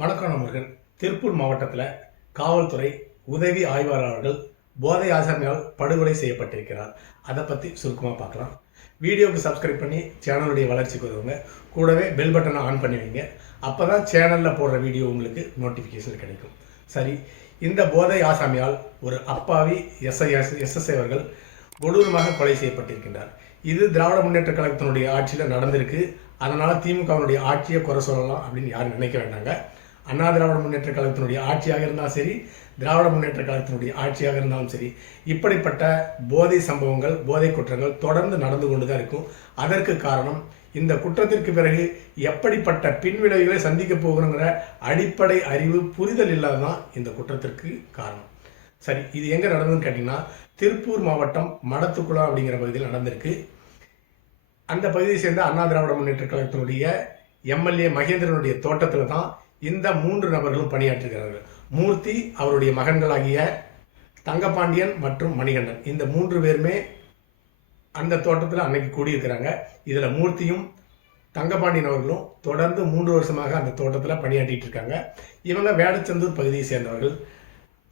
வணக்கம் நண்பர்கள். திருப்பூர் மாவட்டத்தில் காவல்துறை உதவி ஆய்வாளர்கள் போதை ஆசாமியால் படுகொலை செய்யப்பட்டிருக்கிறார். அதை பற்றி சுருக்கமாக பார்க்கலாம். வீடியோவுக்கு சப்ஸ்கிரைப் பண்ணி சேனலுடைய வளர்ச்சிக்கு வருவாங்க. கூடவே பெல் பட்டனை ஆன் பண்ணி வைங்க. அப்போ தான் சேனலில் போடுற வீடியோ உங்களுக்கு நோட்டிஃபிகேஷன் கிடைக்கும். சரி, இந்த போதை ஆசாமியால் ஒரு அப்பாவி எஸ்எஸ்ஐ அவர்கள் கொடூரமாக கொலை செய்யப்பட்டிருக்கின்றார். இது திராவிட முன்னேற்ற கழகத்தினுடைய ஆட்சியில் நடந்திருக்கு. அதனால் திமுகவினுடைய ஆட்சியை குறை சொல்லலாம் அப்படின்னு யாரும் நினைக்க வேண்டாங்க. அண்ணா திராவிட முன்னேற்ற கழகத்தினுடைய ஆட்சியாக இருந்தாலும் சரி, திராவிட முன்னேற்ற கழகத்தினுடைய ஆட்சியாக இருந்தாலும் சரி, இப்படிப்பட்ட போதை சம்பவங்கள், போதை குற்றங்கள் தொடர்ந்து நடந்து கொண்டு தான் இருக்கும். அதற்கு காரணம் இந்த குற்றத்திற்கு பிறகு எப்படிப்பட்ட பின்விளைவுகளை சந்திக்க போகிறோங்கிற அடிப்படை அறிவு, புரிதல் இல்லாததான் இந்த குற்றத்திற்கு காரணம். சரி, இது எங்கே நடந்ததுன்னு கேட்டிங்கன்னா, திருப்பூர் மாவட்டம் மடத்துக்குளம் அப்படிங்கிற பகுதியில் நடந்திருக்கு. அந்த பகுதியை சேர்ந்த அண்ணா திராவிட முன்னேற்ற கழகத்தினுடைய எம்எல்ஏ மகேந்திரனுடைய தோட்டத்தில் தான் இந்த 3 நபர்களும் பணியாற்றுகிறார்கள். மூர்த்தி, அவருடைய மகன்களாகிய தங்கபாண்டியன் மற்றும் மணிகண்டன், இந்த 3 பேருமே அந்த தோட்டத்தில் அன்னைக்கு கூடியிருக்கிறாங்க. இதில் மூர்த்தியும் தங்கபாண்டியன் அவர்களும் தொடர்ந்து 3 வருஷமாக அந்த தோட்டத்தில் பணியாற்றிட்டு இருக்காங்க. இவங்க வேடச்சந்தூர் பகுதியை சேர்ந்தவர்கள்.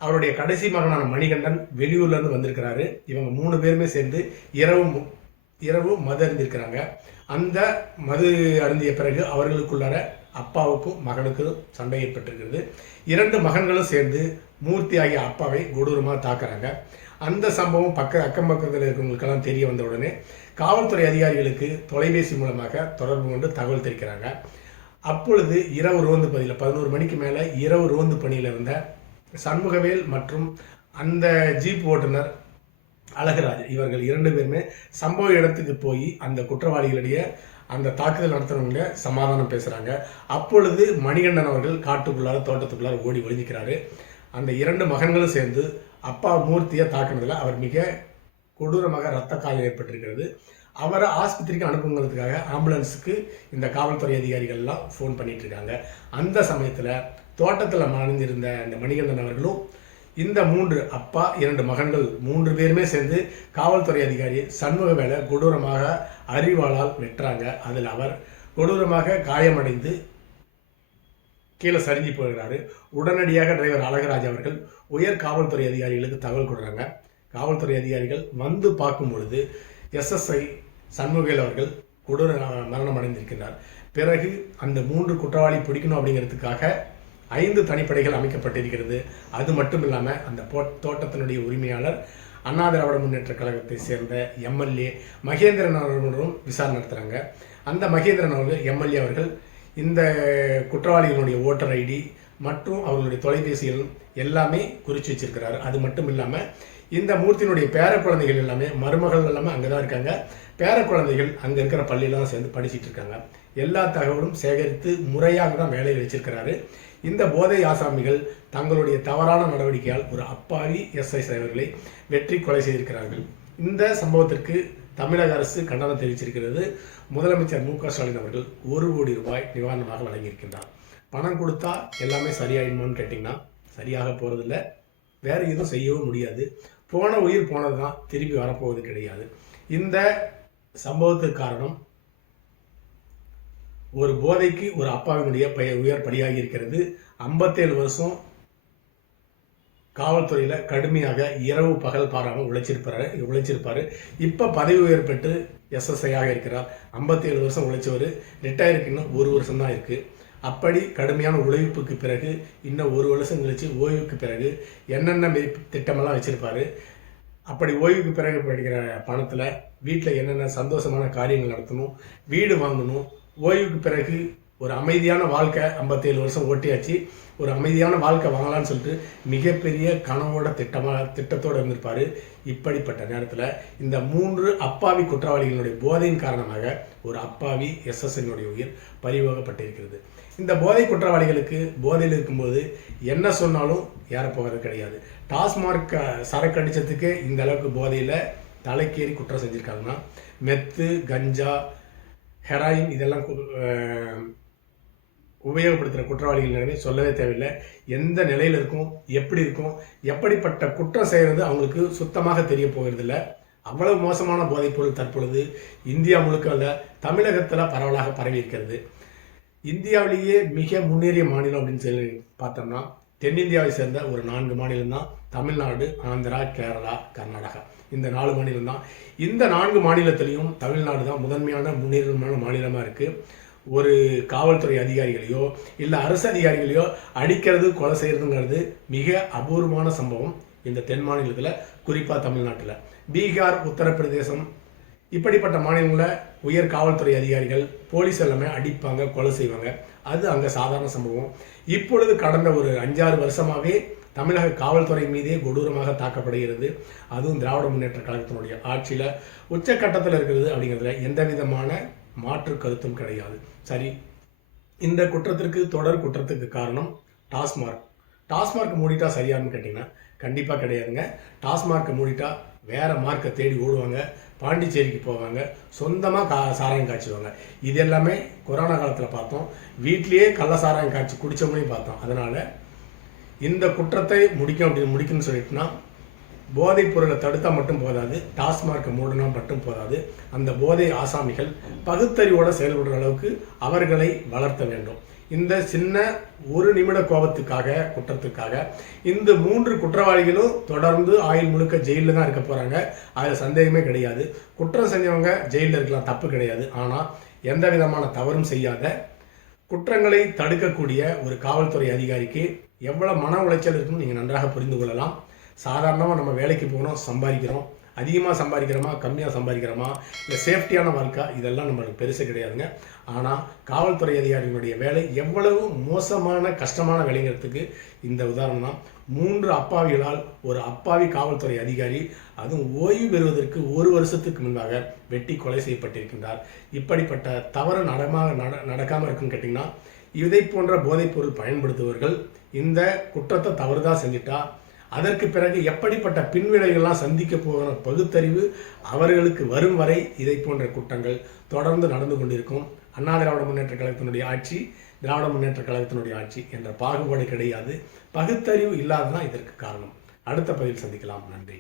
அவருடைய கடைசி மகனான மணிகண்டன் வெளியூர்லேருந்து வந்திருக்கிறாரு. இவங்க 3 பேருமே சேர்ந்து இரவு மது அருந்திருக்கிறாங்க. அந்த மது அருந்திய பிறகு அவர்களுக்குள்ளார அப்பாவுக்கும் மகனுக்கும் சண்டை ஏற்பட்டிருக்கிறது. 2 மகன்களும் சேர்ந்து மூர்த்தி ஆகிய அப்பாவை கொடூரமாக தாக்குறாங்க. அந்த சம்பவம் அக்கம் பக்கத்தில் இருக்கிறவங்களுக்கெல்லாம் தெரிய வந்த உடனே காவல்துறை அதிகாரிகளுக்கு தொலைபேசி மூலமாக தொடர்பு கொண்டு தகவல் தெரிவிக்கிறாங்க. அப்பொழுது இரவு ரோந்து பணியில் 11 மணிக்கு மேலே இரவு ரோந்து பணியில் இருந்த சண்முகவேல் மற்றும் அந்த ஜீப் ஓட்டுநர் அழகராஜ், இவர்கள் 2 பேருமே சம்பவ இடத்துக்கு போய் அந்த குற்றவாளிகளுடைய அந்த தாக்குதல் நடத்துறவங்கள சமாதானம் பேசுகிறாங்க. அப்பொழுது மணிகண்டன் அவர்கள் காட்டுக்குள்ளார தோட்டத்துக்குள்ளார ஓடி ஒளிஞ்சிக்கிறாரு. அந்த 2 மகன்களும் சேர்ந்து அப்பா மூர்த்தியை தாக்குனதில் அவர் மிக கொடூரமாக ரத்த காயம் ஏற்பட்டிருக்கிறது. அவரை ஆஸ்பத்திரிக்கு அனுப்புங்கிறதுக்காக ஆம்புலன்ஸுக்கு இந்த காவல்துறை அதிகாரிகள்லாம் ஃபோன் பண்ணிட்டு இருக்காங்க. அந்த சமயத்தில் தோட்டத்தில் மறைஞ்சிருந்த இந்த மணிகண்டன் அவர்களும் இந்த 3 அப்பா 2 மகன்கள் 3 பேருமே சேர்ந்து காவல்துறை அதிகாரி சண்முகவேலை கொடூரமாக அறிவாளால் வெட்டுறாங்க. அதில் அவர் கொடூரமாக காயமடைந்து கீழே சரிஞ்சு போகிறாரு. உடனடியாக டிரைவர் அழகராஜ் அவர்கள் உயர் காவல்துறை அதிகாரிகளுக்கு தகவல் கொடுக்குறாங்க. காவல்துறை அதிகாரிகள் வந்து பார்க்கும் பொழுது எஸ்எஸ்ஐ சண்முகவேல் அவர்கள் கொடூர மரணம் அடைந்திருக்கிறார். பிறகு அந்த 3 குற்றவாளி பிடிக்கணும் அப்படிங்கிறதுக்காக 5 தனிப்படைகள் அமைக்கப்பட்டிருக்கிறது. அது மட்டும் இல்லாமல் அந்த தோட்டத்தினுடைய உரிமையாளர் அண்ணா திராவிட முன்னேற்ற கழகத்தை சேர்ந்த எம்எல்ஏ மகேந்திரன் அவர்களும் விசாரணை நடத்துகிறாங்க. அந்த மகேந்திரன் அவர்கள் எம்எல்ஏ அவர்கள் இந்த குற்றவாளிகளுடைய ஓட்டர் ஐடி மற்றும் அவர்களுடைய தொலைபேசிகள் எல்லாமே குறித்து வச்சிருக்கிறாரு. அது மட்டும் இல்லாமல் இந்த மூர்த்தியினுடைய பேர குழந்தைகள் எல்லாமே, மருமகள் எல்லாமே அங்கே தான் இருக்காங்க. பேர குழந்தைகள் அங்கே இருக்கிற பள்ளியெல்லாம் சேர்ந்து படிச்சுட்டு இருக்காங்க. எல்லா தகவலும் சேகரித்து முறையாக தான் வேலையில் வச்சிருக்கிறாரு. இந்த போதை ஆசாமிகள் தங்களுடைய தவறான நடவடிக்கையால் ஒரு அப்பாவி எஸ்ஐ அவர்களை வெற்றி கொலை செய்திருக்கிறார்கள். இந்த சம்பவத்திற்கு தமிழக அரசு கண்டனம் தெரிவிச்சிருக்கிறது. முதலமைச்சர் மு.க. ஸ்டாலின் அவர்கள் 1 கோடி ரூபாய் நிவாரணமாக வழங்கியிருக்கின்றார். பணம் கொடுத்தா எல்லாமே சரியாயிடுமான்னு கேட்டிங்கன்னா சரியாக போகிறதில்ல. வேறு எதுவும் செய்யவும் முடியாது. போன உயிர் போனது தான், திரும்பி வரப்போவது கிடையாது. இந்த சம்பவத்துக்கு காரணம் ஒரு போதைக்கு ஒரு அப்பாவினுடைய உயர் படியாகி இருக்கிறது. 57 வருஷம் காவல்துறையில் கடுமையாக இரவு பகல் பாராமல் உழைச்சிருப்பாரு. இப்போ பதவி உயர் பெற்று எஸ்எஸ்ஐயாக இருக்கிறார். 57 வருஷம் உழைச்சவர் ரிட்டையருக்கு இன்னும் 1 வருஷம் தான் இருக்குது. அப்படி கடுமையான உழைப்புக்கு பிறகு இன்னும் 1 வருஷம் கழிச்சு ஓய்வுக்கு பிறகு என்னென்ன திட்டமெல்லாம் வச்சிருப்பாரு. அப்படி ஓய்வுக்கு பிறகு படிக்கிற பணத்தில் வீட்டில் என்னென்ன சந்தோஷமான காரியங்கள் நடத்தணும், வீடு வாங்கணும், ஓய்வுக்கு பிறகு ஒரு அமைதியான வாழ்க்கை 57 வருஷம் ஓட்டியாச்சு, ஒரு அமைதியான வாழ்க்கை வாங்கலான்னு சொல்லிட்டு மிகப்பெரிய கனவோட திட்டத்தோடு இருந்திருப்பார். இப்படிப்பட்ட நேரத்தில் இந்த 3 அப்பாவி குற்றவாளிகளுடைய போதையின் காரணமாக ஒரு அப்பாவி எஸ்எஸ்ஐனுடைய உயிர் பறிபோகப்பட்டிருக்கிறது. இந்த போதை குற்றவாளிகளுக்கு போதையில் இருக்கும்போது என்ன சொன்னாலும் ஏறப்போகிறது கிடையாது. டாஸ்மார்க் சரக்கு அடித்ததுக்கு இந்த அளவுக்கு போதையில் தலைக்கேறி குற்றம் செஞ்சுருக்காங்கன்னா, மெத்து, கஞ்சா, ஹெராயின் இதெல்லாம் உபயோகப்படுத்துகிற குற்றவாளிகளிடமே சொல்லவே தேவையில்லை. எந்த நிலையில் இருக்கும், எப்படி இருக்கும், எப்படிப்பட்ட குற்றம் செய்கிறது அவங்களுக்கு சுத்தமாக தெரிய போகிறதில்ல. அவ்வளவு மோசமான போதைப்பொருள் தற்பொழுது இந்தியா முழுக்க தமிழகத்தில் பரவலாக பரவி இருக்கிறது. இந்தியாவிலேயே மிக முன்னேறிய மாநிலம் அப்படின்னு சொல்லி பார்த்தோம்னா தென்னிந்தியாவை சேர்ந்த ஒரு 4 மாநிலம் தான் தமிழ்நாடு, ஆந்திரா, கேரளா, கர்நாடகா. இந்த 4 மாநிலம் தான். இந்த 4 மாநிலத்திலையும் தமிழ்நாடு தான் முதன்மையான முன்னேற்றமான மாநிலமாக இருக்குது. ஒரு காவல்துறை அதிகாரிகளையோ இல்லை அரசு அதிகாரிகளையோ அடிக்கிறது, கொலை செய்கிறதுங்கிறது மிக அபூர்வமான சம்பவம் இந்த தென் மாநிலத்தில், குறிப்பாக தமிழ்நாட்டில். பீகார், உத்தரப்பிரதேசம் இப்படிப்பட்ட மாநிலங்களில் உயர் காவல்துறை அதிகாரிகள் போலீஸ் எல்லாமே அடிப்பாங்க, கொலை செய்வாங்க. அது அங்கே சாதாரண சம்பவம். இப்பொழுது கடந்த ஒரு 5-6 வருஷமாகவே தமிழக காவல்துறை மீதே கொடூரமாக தாக்கப்படுகிறது. அதுவும் திராவிட முன்னேற்ற கழகத்தினுடைய ஆட்சியில் உச்சக்கட்டத்தில் இருக்கிறது அப்படிங்கிறதுல எந்த விதமான மாற்று கருத்தும் கிடையாது. சரி, இந்த குற்றத்திற்கு தொடர் குற்றத்துக்கு காரணம் டாஸ்மார்க். டாஸ்மார்க் மூடிட்டா சரியானு கேட்டிங்கன்னா கண்டிப்பாக கிடையாதுங்க. டாஸ்மார்க்கை மூடிட்டா வேற மார்க்கை தேடி ஓடுவாங்க, பாண்டிச்சேரிக்கு போவாங்க, சொந்தமாக சாராயம் காய்ச்சுவாங்க. இது எல்லாமே கொரோனா காலத்தில் பார்த்தோம். வீட்லேயே கள்ள சாராயம் காய்ச்சி குடித்தவங்களையும் பார்த்தோம். அதனால் இந்த குற்றத்தை முடிக்கும்னு சொல்லிட்டுனா போதைப் பொருளை தடுத்தால் மட்டும் போதாது, டாஸ்மார்க்கை மூடினா மட்டும் போதாது. அந்த போதை ஆசாமிகள் பகுத்தறிவோடு செயல்படுற அளவுக்கு அவர்களை வளர்த்த வேண்டும். இந்த சின்ன 1 நிமிட கோபத்துக்காக, குற்றத்துக்காக இந்த 3 குற்றவாளிகளும் தொடர்ந்து ஆயுள் முழுக்க ஜெயிலில் தான் இருக்க போகிறாங்க. அதில் சந்தேகமே கிடையாது. குற்றம் செஞ்சவங்க ஜெயிலில் இருக்கலாம், தப்பு கிடையாது. ஆனால் எந்த விதமான தவறும் செய்யாத குற்றங்களை தடுக்கக்கூடிய ஒரு காவல்துறை அதிகாரிக்கு எவ்வளோ மன உளைச்சல் இருக்குன்னு நீங்கள் நன்றாக புரிந்து கொள்ளலாம். சாதாரணமாக நம்ம வேலைக்கு போகணும், சம்பாதிக்கிறோம். அதிகமாக சம்பாதிக்கிறோமா, கம்மியாக சம்பாதிக்கிறோமா, இல்லை சேஃப்டியான வாழ்க்கை, இதெல்லாம் நம்மளுக்கு பெருசு கிடையாதுங்க. ஆனால் காவல்துறை அதிகாரிகளுடைய வேலை எவ்வளவு மோசமான கஷ்டமான வேலைங்கிறதுக்கு இந்த உதாரணம் தான். 3 அப்பாவிகளால் ஒரு அப்பாவி காவல்துறை அதிகாரி, அதுவும் ஓய்வு பெறுவதற்கு 1 வருஷத்துக்கு முன்பாக வெட்டி கொலை செய்யப்பட்டிருக்கின்றார். இப்படிப்பட்ட தவறு நடக்காமல் இருக்குன்னு கேட்டிங்கன்னா, இதை போன்ற போதைப்பொருள் பயன்படுத்துபவர்கள் இந்த குற்றத்தை தவறுதான் செஞ்சுட்டா அதற்கு பிறகு எப்படிப்பட்ட பின்விளைவுகள்லாம் சந்திக்க போகிற பகுத்தறிவு அவர்களுக்கு வரும் வரை இதை போன்ற குற்றங்கள் தொடர்ந்து நடந்து கொண்டிருக்கும். அண்ணா திராவிட முன்னேற்ற கழகத்தினுடைய ஆட்சி, திராவிட முன்னேற்ற கழகத்தினுடைய ஆட்சி என்ற பாகுபாடு கிடையாது. பகுத்தறிவு இல்லாததான் இதற்கு காரணம். அடுத்த பதிவில் சந்திக்கலாம். நன்றி.